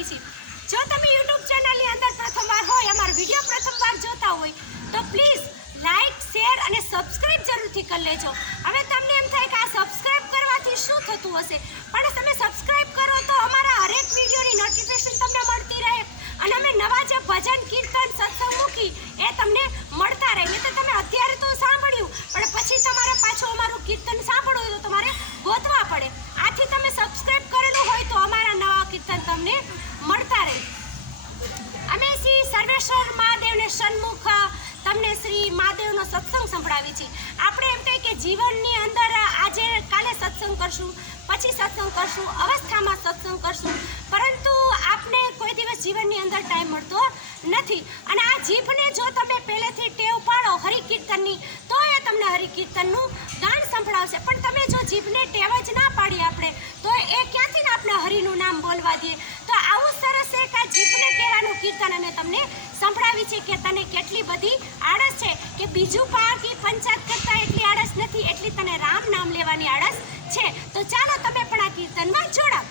સંભળાવી છે। જો તમે YouTube ચેનલની અંદર પ્રથમવાર હોય, અમારો વિડીયો પ્રથમવાર જોતા હોય તો પ્લીઝ લાઈક, શેર અને સબસ્ક્રાઇબ જરૂરથી કરી લેજો। હવે તમને એમ થાય કે આ સબસ્ક્રાઇબ કરવાથી શું થતું હશે, પણ તમે સબસ્ક્રાઇબ કરો તો અમારા હરેક વિડીયોની નોટિફિકેશન તમને મળતી રહે અને અમે નવા જે ભજન, કીર્તન, સત્સંગ મૂકી એ તમને મળતા રહે। નહીં તો તમે અત્યારે તો સાંભળ્યું પણ પછી તમારે પાછું અમારું કીર્તન સાંભળવું હોય તો તમારે ગોતવા પડે। આથી તમે સબસ્ક્રાઇબ કરેલું હોય તો અમારા નવા કીર્તન તમને મળતા રહે। અમે શ્રી સર્વેશ્વર મહાદેવને સન્મુખ તમને શ્રી મહાદેવનો સત્સંગ સંભળાવી છે। આપણે એમ કહીએ કે જીવનની અંદર આજે કાલે સત્સંગ કરશું, પછી સત્સંગ કરશું, અવસ્થામાં સત્સંગ કરશું, પરંતુ આપને કોઈ દિવસ જીવનની અંદર ટાઈમ મળતો નથી। અને આ જીભને જો તમે પહેલેથી ટેવ પાડો હરિકીર્તનની તો એ તમને હરિકીર્તનનું ગાન સંભળાવશે। પણ તમે જો જીભને ટેવ જ ના પાડી આપણે તો એ ક્યાંથી ને આપણે હરિનું નામ બોલવા દઈએ। તો આવું સરસ એક આ જીભને કહેવાનું કીર્તન અમે તમને સંભળાવી છે કે તને કેટલી બધી આળસ છે, કે બીજું પાકી પંચાયત કરતા એટલી આળસ નથી, એટલી તને રામ નામ લેવાની આળસ છે। તો ચાલો તમે પણ આ કીર્તનમાં જોડાઓ।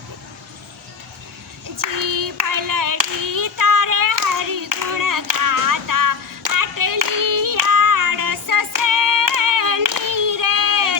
જીભ લડી તારે હરિ ગુણ ગાતા, આટલી આળસ શેની રે।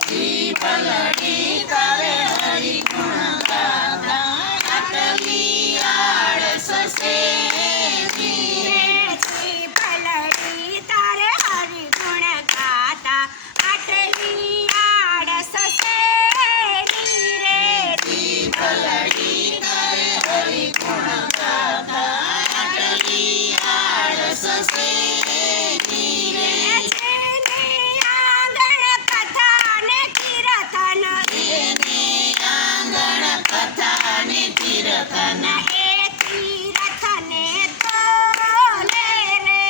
જીભ લડી તારે હરિ ગુણ ગાતા, આટલી આળસ શેની રે। જીભ લડી તારે હરિ ગુણ ગાતા, આટલી આળસ શેની રે। જીભ લડી તારે હરિ ગુણ ગાતા, આટલી આળસ શેની રે। જેને આંગણ કથા ને કીર્તન, જેને આંગણ કથા ને કીર્તન, એ તીર્થને તોલે રે।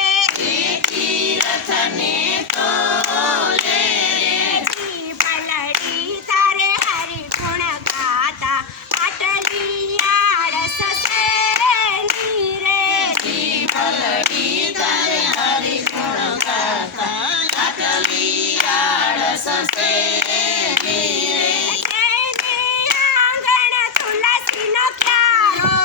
એ તીર્થને તોલે રે। જીભ લડી તારે હરિ ગુણ ગાતા, આટલી આળસ શેની રે। જીભ લડી તારે હરિ ગુણ ગાતા, આટલી આળસ શેની રે। જેને આંગણ તુલસીનો ક્યારો,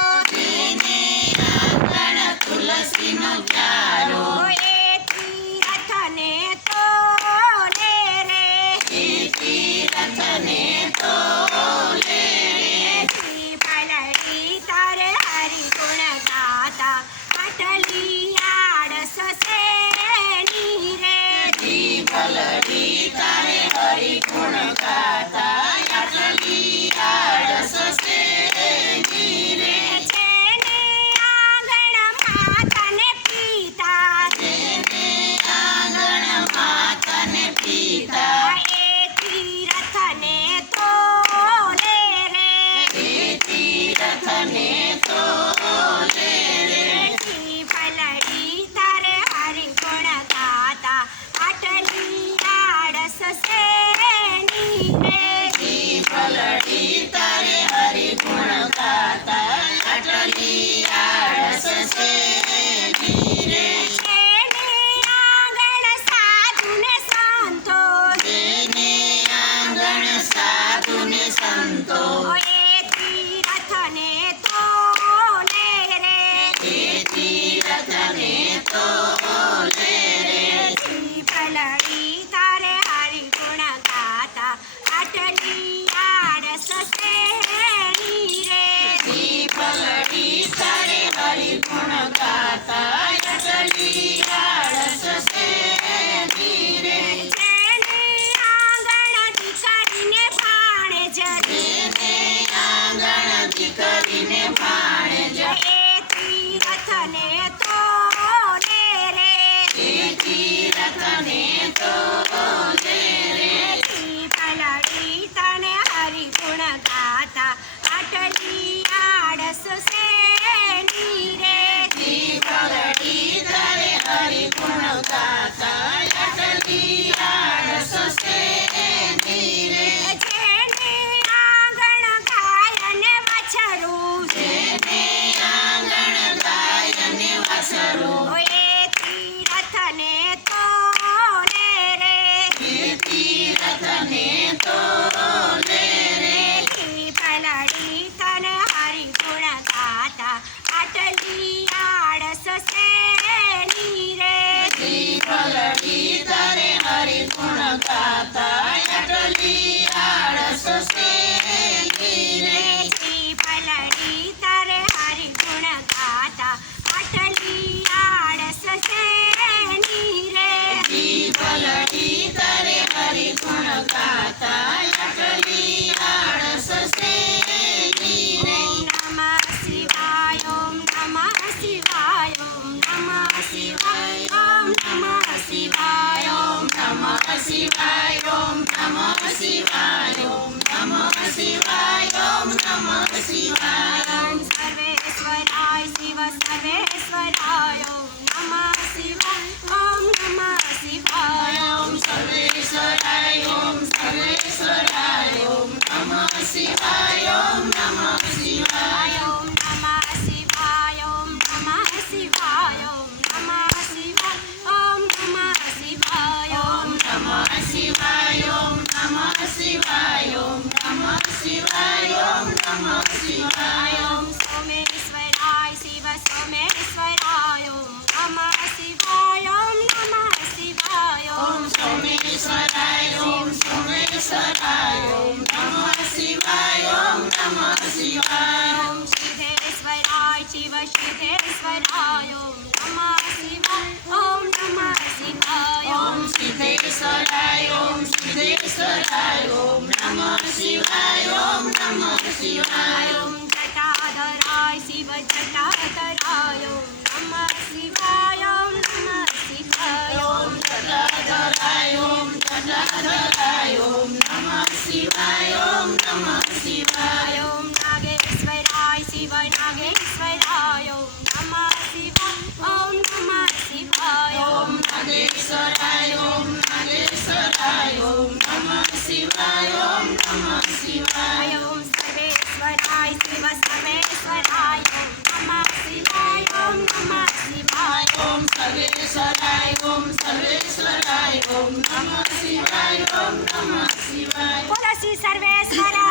શિવાય ઓમ નમઃ શિવાય ઓમ સર્વેશ્વરાય શિવ સર્વેશ્વરાય ઓમ નમઃ શિવાય ઓમ નમઃ શિવાય ઓમ સર્વેશ્વરાય ઓમ સર્વેશ્વરાય ઓમ નમઃ શિવાય ઓમ નમઃ શિવાય ઓમ નમઃ શિવાય ઓમ નમઃ શિવાય ઓમ નમઃ શિવાય ઓમ નમઃ શિવાય ઓમ નમઃ શિવાય ઓમ નમઃ શિવાય ઓમ નમઃ શિવાય ઓમ નમઃ શિવાય ઓમ સોમેશ્વરાય શિવ સોમેશ્વરાય ઓમ નમઃ શિવાય ઓમ નમઃ શિવાય ઓમ સોમેશ્વરાય ઓમ સોમેશ્વરાય ઓમ નમઃ શિવાય ઓમ નમઃ શિવાય ઓમ સિદ્ધેશ્વરાય શિવ સિદ્ધેશ્વરાય ઓમ નમઃ શિવાય ઓમ નમઃ શિવાય ઓમ સિદ્ધેશ્વરાય ઓમ સિદ્ધેશ્વરાય ઓમ નમઃ શિવાય ઓમ નમઃ શિવાય ઓમ જટાધરાય શિવ જટાધરાય ઓમ નમઃ શિવાય ઓમ નમઃ શિવાય ઓમ જટાધરાય ઓમ જટાધરાય ઓમ નમઃ શિવાય ઓમ નમઃ શિવાય ઓમ નાગેશ્વરાય શિવ નાગેશ્વરાય ઓમ નમઃ શિવાય ઓમ નમઃ શિવાય ઓમ નાગેશ્વરાય ઓમ નાગેશ્વરાય ઓમ નમઃ શિવાય ઓમ નમઃ શિવાય ઓમ સર્વેશ્વરાય શિવ સર્વેશ્વરાય ઓમ નમઃ શિવાય ઓમ નમઃ શિવાય ઓમ સર્વેશ્વરાય ઓમ સર્વેશ્વરાય ઓમ નમઃ શિવાય ઓમ નમઃ શિવાય બોલો શ્રી સર્વેશ્વરાય